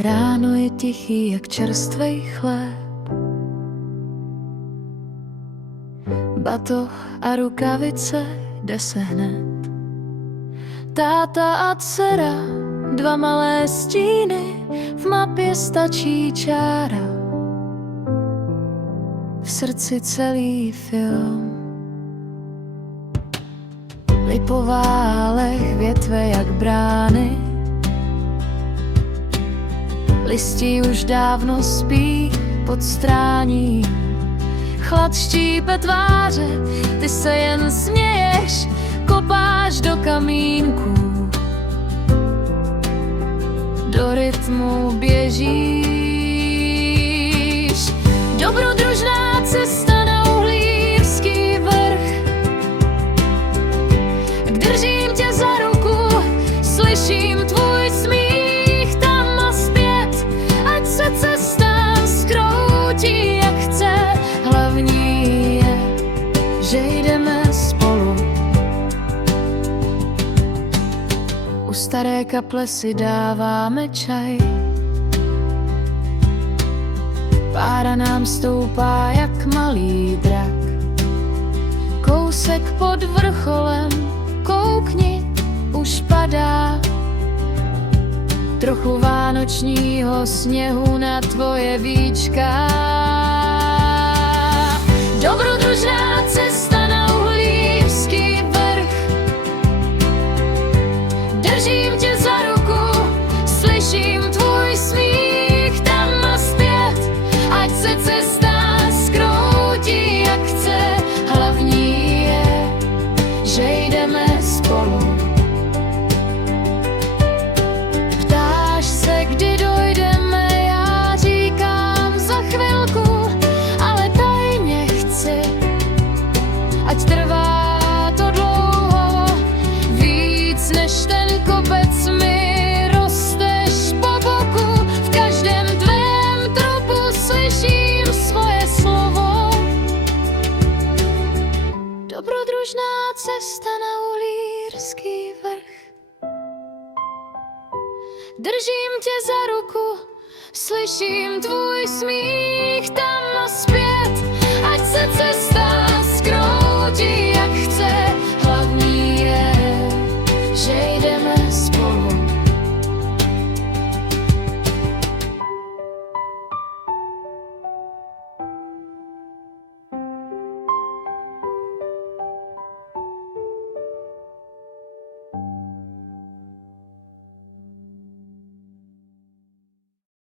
Ráno je tichý jak čerstvej chléb, batoh a rukavice jde se hned. Táta a dcera, dva malé stíny, v mapě stačí čára, v srdci celý film. Lipová alej, větve jak brány, listí už dávno spí pod strání. Chlad štípe tváře, ty se jen směješ, kopáš do kamínku, do rytmu běžíš. Dobrodružná cesta na Uhlířský vrch, držím tě za ruku, slyším tvůj smích tam a zpět, ať se cesta zkroutí jak chce. Hlavní je, že jdeme spolu. U staré kaple si dáváme čaj, pára nám stoupá jak malý drak. Kousek pod vrcholem, koukni, už padá trochu vánočního sněhu na tvoje víčka. Dobrodružná cesta na Uhlířský vrch, držím tě za ruku, slyším tvůj smích tam a zpět, ať se cesta zkroutí jak chce. Hlavní je, že jdeme spolu. Ptáš se, kdy dojdeme, já říkám za chvilku, ale tajně chci, ať trvá to dlouho, víc než ten kopec mi rosteš po boku. V každém tvém tropu slyším svoje slovo. Dobrodružná cesta na Uhlířský vrch, držím tě za ruku, slyším tvůj smích